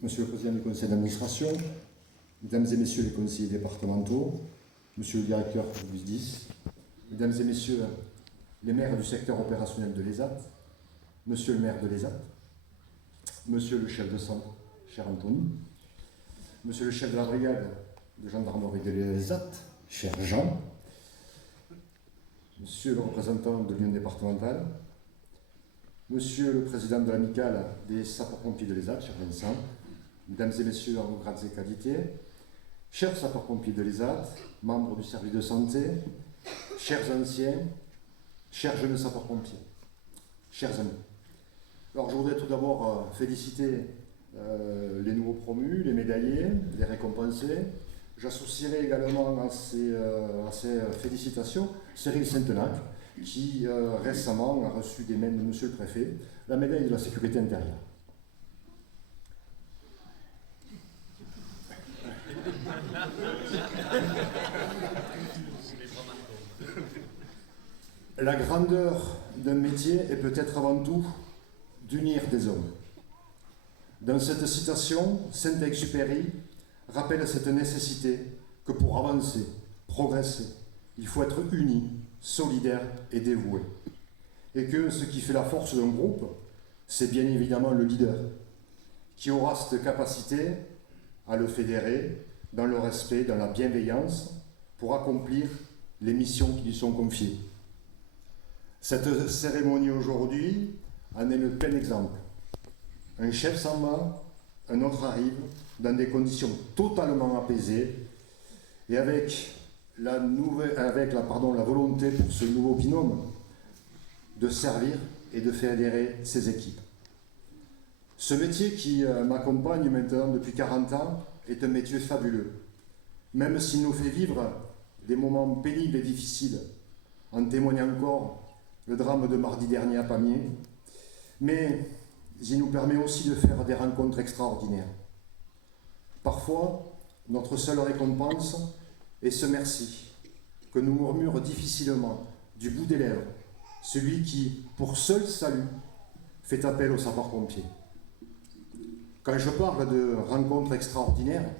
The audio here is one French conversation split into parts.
Monsieur le Président du Conseil d'administration, Mesdames et Messieurs les conseillers départementaux, Monsieur le Directeur du SDIS, Mesdames et Messieurs les maires du secteur opérationnel de l'ESAT, Monsieur le maire de l'ESAT, Monsieur le chef de centre, cher Anthony, Monsieur le chef de la brigade de gendarmerie de l'ESAT, cher Jean, Monsieur le représentant de l'Union départementale, Monsieur le président de l'amicale des sapeurs-pompiers de l'ESAT, cher Vincent, Mesdames et Messieurs en vos grades et qualités, chers sapeurs-pompiers de l'ESAT, membres du service de santé, chers anciens, chers jeunes sapeurs-pompiers, chers amis. Alors je voudrais tout d'abord féliciter les nouveaux promus, les médaillés, les récompensés. J'associerai également à ces félicitations Cyril Saintenac, qui récemment a reçu des mains de Monsieur le Préfet la médaille de la sécurité intérieure. La grandeur d'un métier est peut-être avant tout d'unir des hommes. Dans cette citation, Saint-Exupéry rappelle cette nécessité que pour avancer, progresser, il faut être uni, solidaire et dévoué. Et que ce qui fait la force d'un groupe, c'est bien évidemment le leader, qui aura cette capacité à le fédérer dans le respect, dans la bienveillance, pour accomplir les missions qui lui sont confiées. Cette cérémonie aujourd'hui en est le plein exemple. Un chef s'en va, un autre arrive, dans des conditions totalement apaisées, et avec la volonté pour ce nouveau binôme de servir et de fédérer ses équipes. Ce métier qui m'accompagne maintenant depuis 40 ans est un métier fabuleux, même s'il nous fait vivre des moments pénibles et difficiles, en témoigne encore le drame de mardi dernier à Pamiers, mais il nous permet aussi de faire des rencontres extraordinaires. Parfois, notre seule récompense est ce merci que nous murmure difficilement du bout des lèvres celui qui, pour seul salut, fait appel aux sapeurs-pompiers. Quand je parle de rencontres extraordinaires,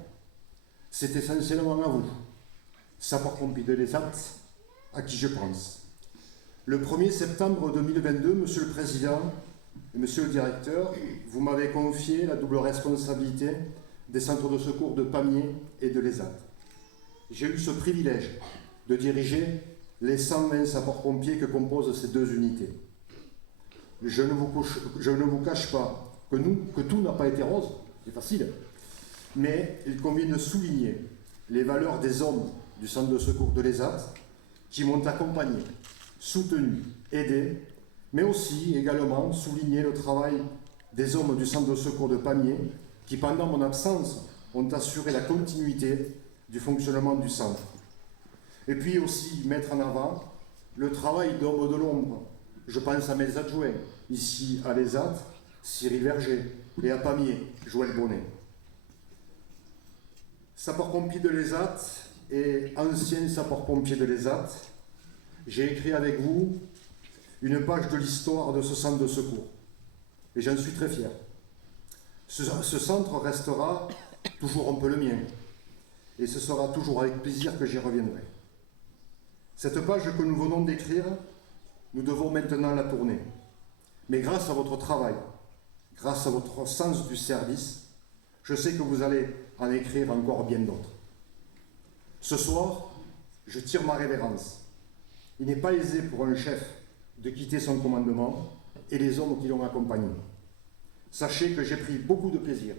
c'est essentiellement à vous, sapeurs-pompiers de l'ESAT, à qui je pense. Le 1er septembre 2022, Monsieur le Président et Monsieur le Directeur, vous m'avez confié la double responsabilité des centres de secours de Pamiers et de l'ESAT. J'ai eu ce privilège de diriger les 120 sapeurs-pompiers que composent ces deux unités. Je ne vous cache pas que tout n'a pas été rose, c'est facile, mais il convient de souligner les valeurs des hommes du centre de secours de l'ESAT qui m'ont accompagné, soutenu, aidé, mais aussi également souligner le travail des hommes du centre de secours de Pamiers qui, pendant mon absence, ont assuré la continuité du fonctionnement du centre. Et puis aussi mettre en avant le travail d'hommes de l'ombre. Je pense à mes adjoints, ici à l'ESAT, Cyril Verger, et à Pamiers, Joël Bonnet. Sapeurs-pompiers de l'ESAT et anciens sapeurs-pompiers de l'ESAT, j'ai écrit avec vous une page de l'histoire de ce centre de secours. Et j'en suis très fier. Ce centre restera toujours un peu le mien. Et ce sera toujours avec plaisir que j'y reviendrai. Cette page que nous venons d'écrire, nous devons maintenant la tourner. Mais grâce à votre travail, grâce à votre sens du service, je sais que vous allez en écrire encore bien d'autres. Ce soir, je tire ma révérence. Il n'est pas aisé pour un chef de quitter son commandement et les hommes qui l'ont accompagné. Sachez que j'ai pris beaucoup de plaisir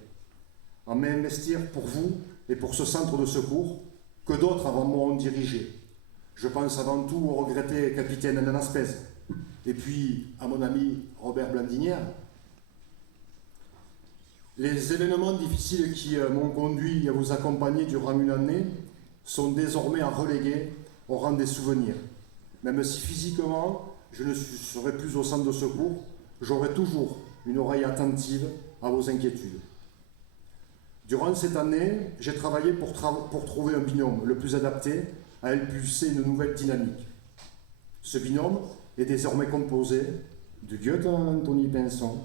à m'investir pour vous et pour ce centre de secours que d'autres avant moi ont dirigé. Je pense avant tout au regretté capitaine Alain Aspez et puis à mon ami Robert Blandinière. Les événements difficiles qui m'ont conduit à vous accompagner durant une année sont désormais à reléguer au rang des souvenirs. Même si physiquement, je ne serai plus au centre de secours, j'aurai toujours une oreille attentive à vos inquiétudes. Durant cette année, j'ai travaillé pour trouver un binôme le plus adapté à impulser une nouvelle dynamique. Ce binôme est désormais composé du lieutenant Anthony Pinson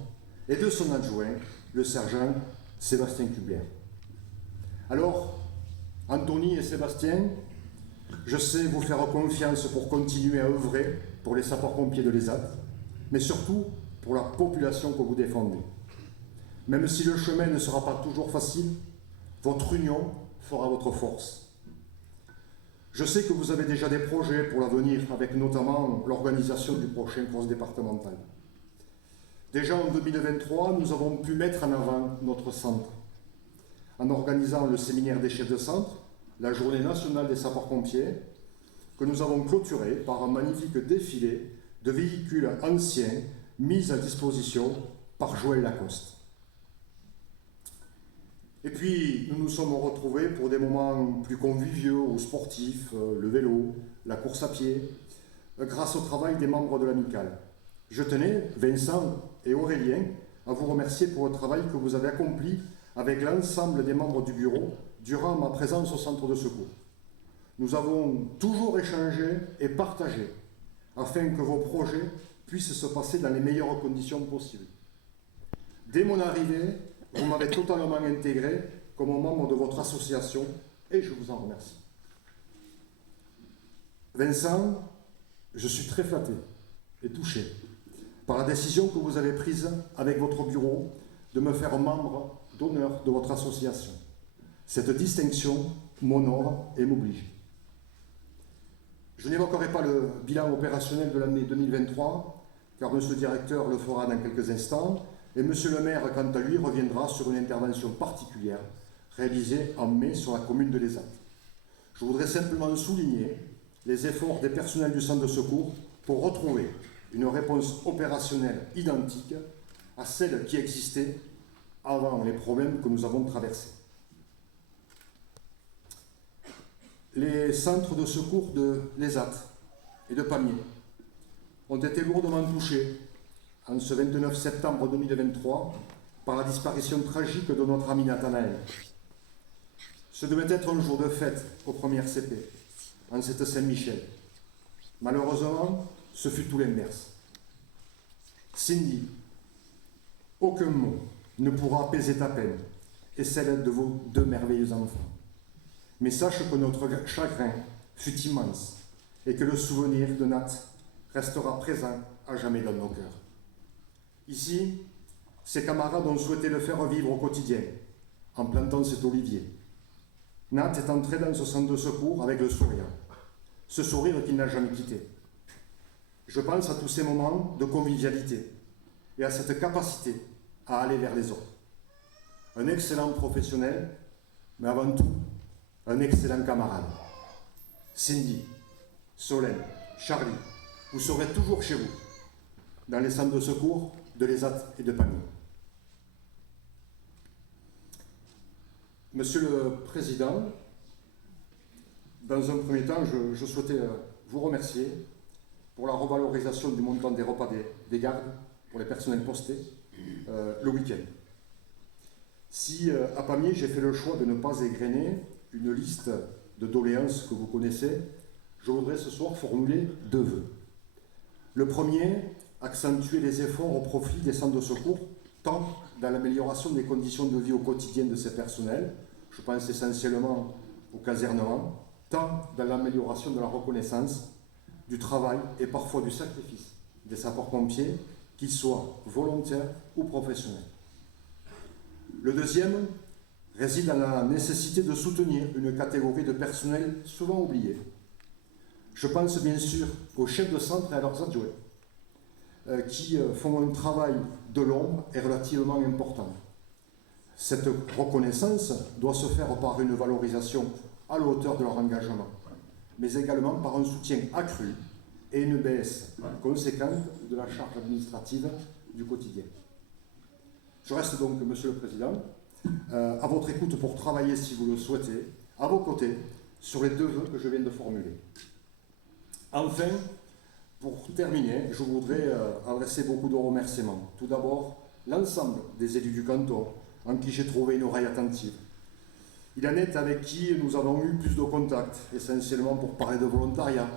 et de son adjoint, le sergent Sébastien Kubler. Alors, Anthony et Sébastien, je sais vous faire confiance pour continuer à œuvrer pour les sapeurs-pompiers de l'ESAT, mais surtout pour la population que vous défendez. Même si le chemin ne sera pas toujours facile, votre union fera votre force. Je sais que vous avez déjà des projets pour l'avenir, avec notamment l'organisation du prochain cross départemental. Déjà en 2023, nous avons pu mettre en avant notre centre, en organisant le séminaire des chefs de centre, la journée nationale des sapeurs-pompiers, que nous avons clôturé par un magnifique défilé de véhicules anciens mis à disposition par Joël Lacoste. Et puis, nous nous sommes retrouvés pour des moments plus conviviaux ou sportifs, le vélo, la course à pied, grâce au travail des membres de l'amicale. Je tenais, Vincent et Aurélien, à vous remercier pour le travail que vous avez accompli avec l'ensemble des membres du bureau durant ma présence au centre de secours. Nous avons toujours échangé et partagé afin que vos projets puissent se passer dans les meilleures conditions possibles. Dès mon arrivée, vous m'avez totalement intégré comme membre de votre association et je vous en remercie. Vincent, je suis très flatté et touché par la décision que vous avez prise avec votre bureau de me faire membre d'honneur de votre association. Cette distinction m'honore et m'oblige. Je n'évoquerai pas le bilan opérationnel de l'année 2023, car M. le directeur le fera dans quelques instants, et M. le maire, quant à lui, reviendra sur une intervention particulière réalisée en mai sur la commune de l'ESAT. Je voudrais simplement souligner les efforts des personnels du centre de secours pour retrouver une réponse opérationnelle identique à celle qui existait avant les problèmes que nous avons traversés. Les centres de secours de l'ESAT et de Pamiers ont été lourdement touchés en ce 29 septembre 2023 par la disparition tragique de notre ami Nathanaël. Ce devait être un jour de fête aux premières CP, en cette Saint-Michel. Malheureusement, ce fut tout l'inverse. Cindy, aucun mot ne pourra apaiser ta peine et celle de vos deux merveilleux enfants. Mais sache que notre chagrin fut immense et que le souvenir de Nat restera présent à jamais dans nos cœurs. Ici, ses camarades ont souhaité le faire vivre au quotidien, en plantant cet olivier. Nat est entré dans ce centre de secours avec le sourire, ce sourire qu'il n'a jamais quitté. Je pense à tous ces moments de convivialité et à cette capacité à aller vers les autres. Un excellent professionnel, mais avant tout, un excellent camarade. Cindy, Solène, Charlie, vous serez toujours chez vous, dans les centres de secours de l'ESAT et de Pamiers. Monsieur le Président, dans un premier temps, je souhaitais vous remercier pour la revalorisation du montant des repas des gardes pour les personnels postés le week-end. Si à Pamiers, j'ai fait le choix de ne pas égrener une liste de doléances que vous connaissez, je voudrais ce soir formuler deux vœux. Le premier, accentuer les efforts au profit des centres de secours, tant dans l'amélioration des conditions de vie au quotidien de ces personnels, je pense essentiellement au casernement, tant dans l'amélioration de la reconnaissance, du travail et parfois du sacrifice des sapeurs-pompiers, qu'ils soient volontaires ou professionnels. Le deuxième réside dans la nécessité de soutenir une catégorie de personnel souvent oubliée. Je pense bien sûr aux chefs de centre et à leurs adjoints, qui font un travail de l'ombre et relativement important. Cette reconnaissance doit se faire par une valorisation à la hauteur de leur engagement, mais également par un soutien accru et une baisse conséquente de la charge administrative du quotidien. Je reste donc, Monsieur le Président, à votre écoute pour travailler, si vous le souhaitez, à vos côtés, sur les deux vœux que je viens de formuler. Enfin, pour terminer, je voudrais adresser beaucoup de remerciements. Tout d'abord, l'ensemble des élus du canton, en qui j'ai trouvé une oreille attentive. Il en est avec qui nous avons eu plus de contacts, essentiellement pour parler de volontariat,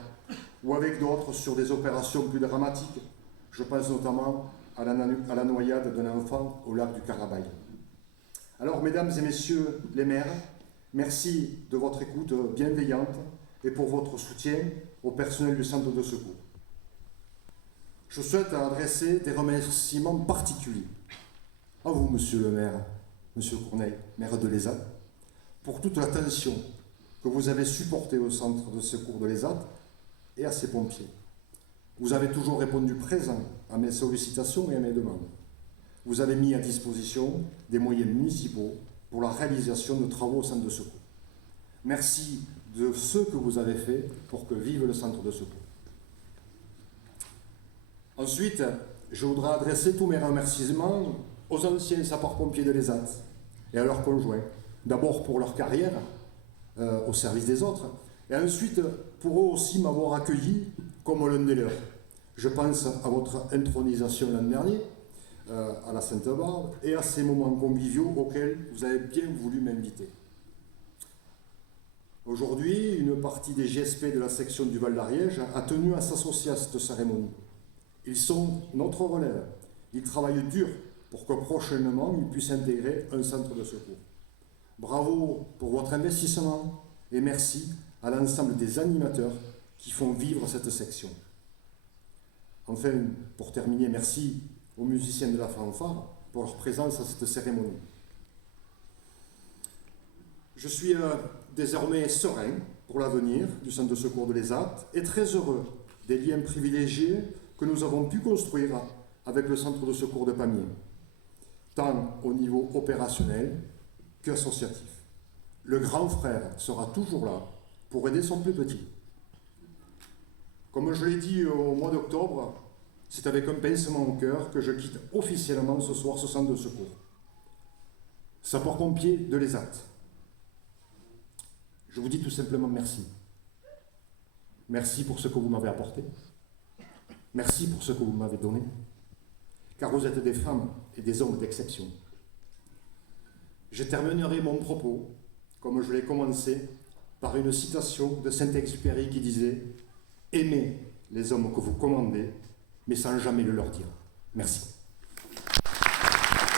ou avec d'autres sur des opérations plus dramatiques. Je pense notamment à la noyade d'un enfant au lac du Carabaille. Alors, mesdames et messieurs les maires, merci de votre écoute bienveillante et pour votre soutien au personnel du centre de secours. Je souhaite adresser des remerciements particuliers à vous, monsieur le maire, monsieur Courneille, maire de l'ESAT, pour toute l'attention que vous avez supportée au centre de secours de l'ESAT et à ses pompiers. Vous avez toujours répondu présent à mes sollicitations et à mes demandes. Vous avez mis à disposition des moyens municipaux pour la réalisation de travaux au centre de secours. Merci de ce que vous avez fait pour que vive le centre de secours. Ensuite, je voudrais adresser tous mes remerciements aux anciens sapeurs-pompiers de l'ESAT et à leurs conjoints. D'abord pour leur carrière au service des autres, et ensuite pour eux aussi m'avoir accueilli comme l'un des leurs. Je pense à votre intronisation l'an dernier, à la Sainte-Barbe, et à ces moments conviviaux auxquels vous avez bien voulu m'inviter. Aujourd'hui, une partie des GSP de la section du Val d'Ariège a tenu à s'associer à cette cérémonie. Ils sont notre relève. Ils travaillent dur pour que prochainement ils puissent intégrer un centre de secours. Bravo pour votre investissement et merci à l'ensemble des animateurs qui font vivre cette section. Enfin, pour terminer, merci aux musiciens de la fanfare pour leur présence à cette cérémonie. Je suis désormais serein pour l'avenir du centre de secours de l'ESAT et très heureux des liens privilégiés que nous avons pu construire avec le centre de secours de Pamiers, tant au niveau opérationnel qu'associatif. Le grand frère sera toujours là pour aider son plus petit. Comme je l'ai dit au mois d'octobre, c'est avec un pincement au cœur que je quitte officiellement ce soir ce centre de secours. Sapeurs-pompiers de l'ESAT. Je vous dis tout simplement merci. Merci pour ce que vous m'avez apporté. Merci pour ce que vous m'avez donné. Car vous êtes des femmes et des hommes d'exception. Je terminerai mon propos, comme je l'ai commencé, par une citation de Saint-Exupéry qui disait « Aimez les hommes que vous commandez, mais sans jamais le leur dire. » Merci.